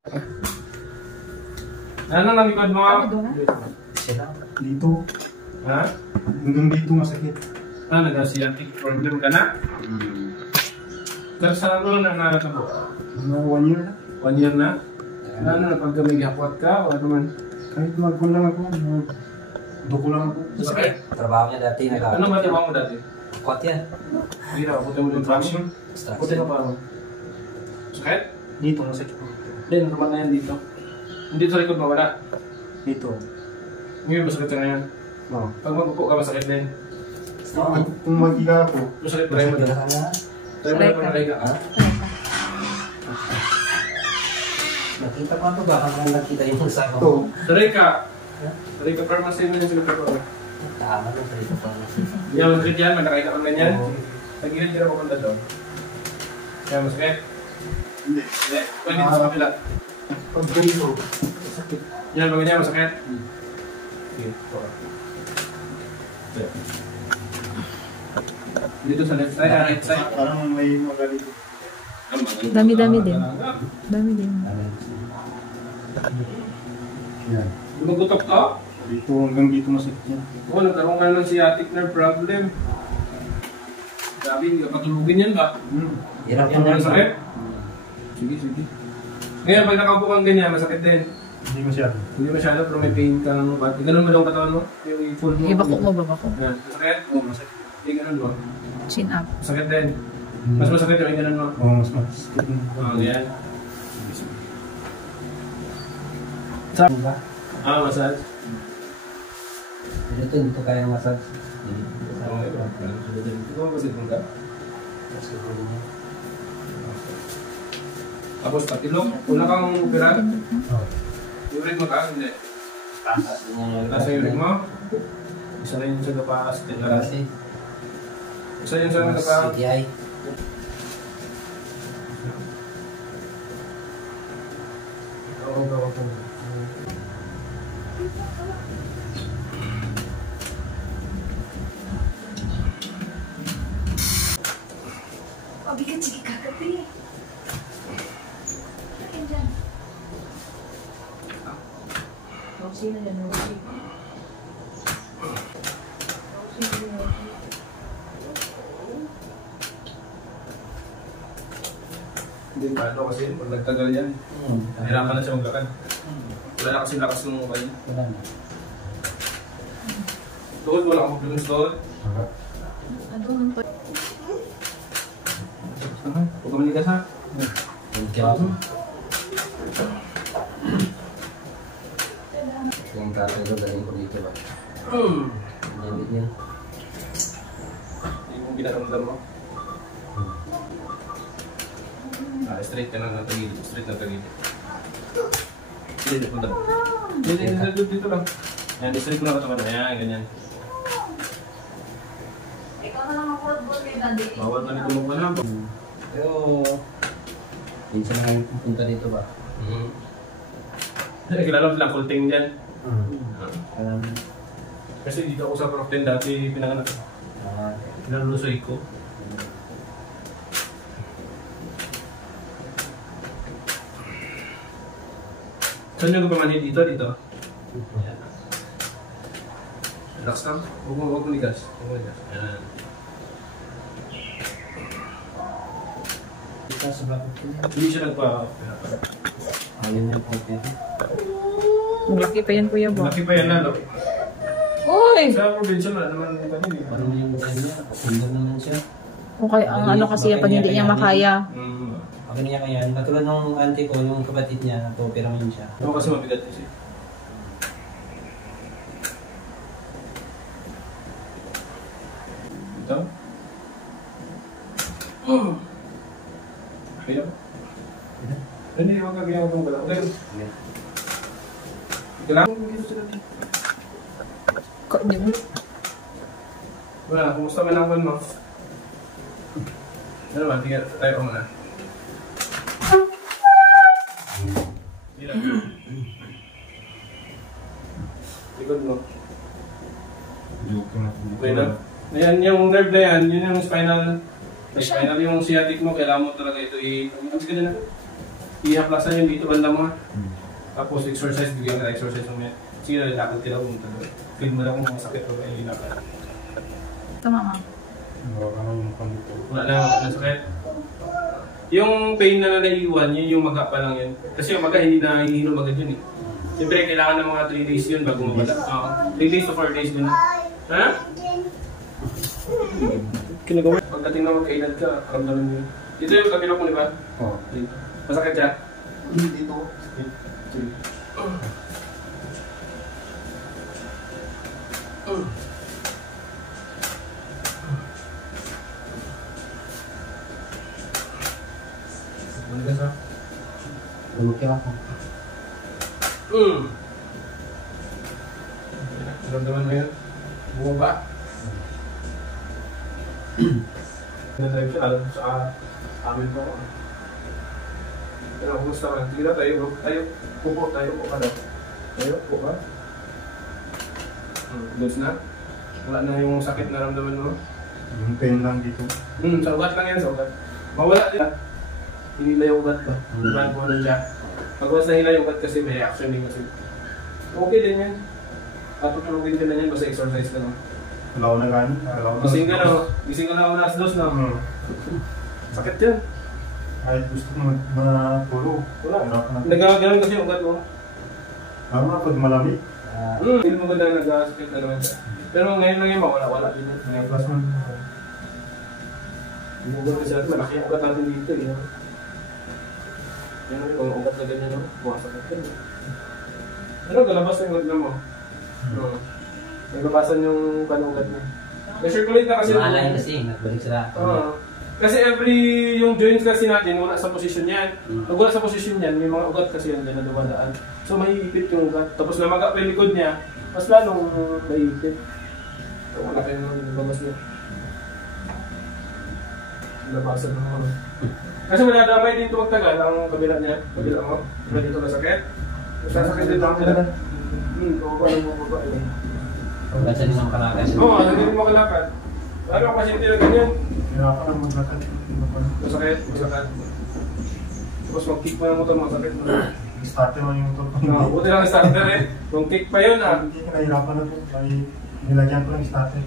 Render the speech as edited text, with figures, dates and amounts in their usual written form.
Ano ang likod mo? Dito. Ha? Hanggang dito masakit. Nag-asiatic problem ka na? Pero saan mo na naratabo? 1 year na. 1 year na? Ano, pag may hapot ka o ano man? Kahit magkulang ako, duko lang ako. Sakit? Trabaho niya dati Ano ba trabaho mo dati? Kwat yan. Hindi na, puti mo yung traction. Puti ka pa ako. Sakit? Dito, masakit ko. Hindi, normal na yan dito. Hindi sa likod mo, wala. Dito. Ngayon, masakit ka ngayon. Oo. Pag magupo ka, masakit din. Kung magiga ako, Masakit pa rin mo din. Tayo mo na pa nakahiga ka. Nakita ko ito ba? Hanggang nakita yung sa ito. ako. Saray ka. Saray ka, pero masaya mo yung silipin ko. Tama na sa ito pa. Yan, masakit yan. May nakahiga ka ganyan. Nagilid ka na papunta doon. Kaya masakit. Hindi. Hindi. Pwede dito sa kapila. Pag ganito, masakit. Yan, pag ganyan, masakit. Okay. Dito sa left side, right side. Parang may magalito. Dami-dami din. Dami din. Yan. Gumagutok ka? Dito hanggang dito masakit yan. Oo, nagkaroon ka ng sciatic nerve problem. Sabi, hindi ka patulugin yan ba? Hirap Yan yan. ang sakit? Sige, sige. Ngayon, pag nakaupo kang ganyan, masakit din. Hindi masyado. Hindi masyado, pero may pain kang pati. Ganun mo lang katawan mo? Yung full mo? Ibako mo, babako. Yan. Masakit? Oo, masakit. Hindi ganun mo. Chin up. Masakit din. Mas masakit yung ganun mo. Oo, mas masakit. Oo, yan. Diba? Massage. Dito kaya massage. Oo, ito ba kasi ka? Tapos patilong, una kang operan? Oo. Uric mo ka? Hindi. Nasa uric mo? Isa rin yung sa gapas. Isa yung sa gapas. CTI. Oo. Bigat, sige kagabi. Ayan dyan. Sino yan? Hindi pa ano kasi pag nagtagal yan. Nahirapan na siya maglakad. Wala na kasi lakas ng mukha niya. Wala na. Tuhod, wala akong problems tuhod. Ano nang to? Huwag ka manigas ha. Yung tatay ko galing ko dito ba? Hindi niya. Hindi mo pinaramdam mo. Straight ka na natagilid. Straight na natagilid. Hindi, punta. Hindi, dito lang. Yan, straight mo na katawan. Ayan, ganyan. Ikaw na lang ang football kay Daddy. Bawal ka nito magpanam. Pero, minsan na ngayon pupunta dito ba? Kilala mo silang kulting dyan. Alam. Kasi dito ako sa Procten dati pinanganak. Pinalusoy ko. Saan nyo gupamani? Dito, dito? Relax lang. Huwag mo ligas. Huwag mo ligas. Ayan. Sa bakit ko niya? Hindi siya nagpa... Ayun na po kaya. Malaki pa yan, Kuya Bo. Laki pa yan lalo. Uy! Sa probinsya na naman kanina. Parang yung kanya, sundo naman siya. Okay, ang ano kasi yan, pag hindi niya makaya. Okay niya kaya. Katulad ng auntie ko, yung kapatid niya, to-operamin siya. Ako kasi mabigat kasi. Ito? Kaya ba? Hindi, huwag kagaya ko itong galaw. Okay. Kailangan mo dito sila dito. Di mo? Wala, kumusta man ang buwan mo? Ano ba? Tingnan, tayo ko muna. Hindi lang. Likod mo. Okay na? Ayan, yung nerve na yan, yun yung spinal. Spinal yung sciatic mo, kailangan mo talaga ito i... Ang ganda na. Ihaplasan yung dito banda mo. Tapos exercise, bigyan ka na exercise mo yan. Sige, lalakad ka lang pumunta doon. Feel mo na kung masakit o ay ilakad. Tama nga. Ano yung kandito? Wala na sakit. Yung pain na naiiwan, yun yung maga pa lang yun. Kasi yung maga, hindi na hihinom agad yun eh. Siyempre, kailangan ng mga 3 days yun bago mawala. 3 days to 4 days yun. Ha? Kinagawa. Pagdating na magkainad ka, karamdaman mo yun. Dito yung kabila ko, di ba? Oo. Dito. Masakit siya? Dito. Ano ka sa? Lumaki ako. Naramdaman mo yun? Bumaba? Nandrive siya, alam sa amin pa ako. Pero kumusta ka? Sige na tayo, tayo. Pupo, tayo po ka daw. Tayo, po ka. Goods na? Wala na yung sakit na naramdaman mo? Yung pain lang dito. Sa ugat lang yan, sa ugat. Mawala din. Hinila yung ugat ba? Diba ko nun siya? Pag mas nahila yung ugat kasi may action din kasi. Okay din yan. Tutulogin ka na yan, basta exercise ka lang. Wala ko na gano'n. Gising ka na, gising ka na unas dos na. Sakit yan. Kahit gusto ko matulog. Wala. Hirapan ako. Nagkakagalan kasi yung ugat mo. Tama, pag malamig. Hindi mo ganda nag-sakit na naman siya. Pero ngayon lang yung mawala-wala din yan. May plus man. Hindi mo ganda siya. Malaki yung ugat natin dito. Yan yung ugat na ganyan. Bumasakit yan. Pero galabas na yung ugat na mo. Nagbabasan yung panugat niya. Na-circulate na kasi. Malay kasi, nagbalik sila. Kasi yung joints kasi natin, wala sa posisyon yan. Pag wala sa posisyon yan, may mga ugat kasi yan na dumadaan. So maiipit yung ugat. Tapos namaga pa yung likod niya, mas lalong maiipit. So wala kayo nang nilabas niya. Labasan ng mga. Kasi madadamay din ito magtagal ang kabila niya. Kabila mo. Kabila dito nasakit. Nasakit din ang kabila. Oo, alam mo ba yun? Kasi hindi naman kalakas. Oo, hindi mo makalakad. Ano ang pasyente na ganyan? Hirapan na maglakad. Masakit, masakit. Tapos mag-kick pa ng motor, masakit. Starter mo yung motor ko. Buti lang ang starter eh. Kung kick pa yun ah. Hindi ka nahirapan na po. May nilagyan ko ng starter.